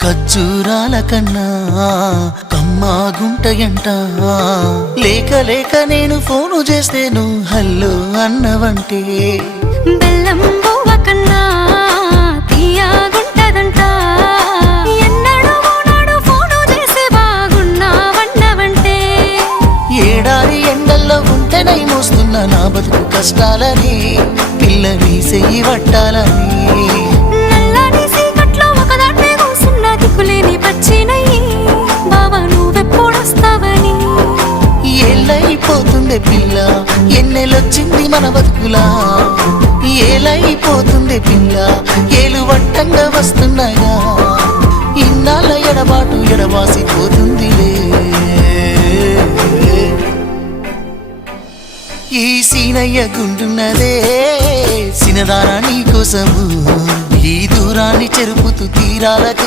ఖర్జూరాల కన్నా కమ్మాగుంటయంట లేక లేక నేను ఫోను చేస్తే నువ్వు హల్లో అన్నవంటే బెల్లం బువ్వ కన్నా తీయగుంటదంట ఎన్నడూ నాడు ఫోను చేసి బాగున్నావన్నవంటే ఏడాది ఎండల్లో ఉంటేనై మోస్తున్న నా బతుకు కష్టాలని పిల్లని సెయ్యి పట్టాలని నల్లని సీకట్లో ఒకదాన్నే కూసున్న దిక్కులేని పచ్చినయ్యి బావా నువ్వెప్పుడొస్తావని ఏళ్ళైపోతుందే పిల్ల ఎన్నెలొచ్చింది మన బతుకులా ఏలైపోతుందే పిల్ల ఏలు వట్టంగా వస్తున్నాయా ఇన్నాళ్ళ ఎడబాటు ఎడబాసిపోతుందిలే ఈ సీనయ్య గుండున్నదే సినదారా నీ కోసము ఈ దూరాన్ని చెరుపుతూ తీరాలకు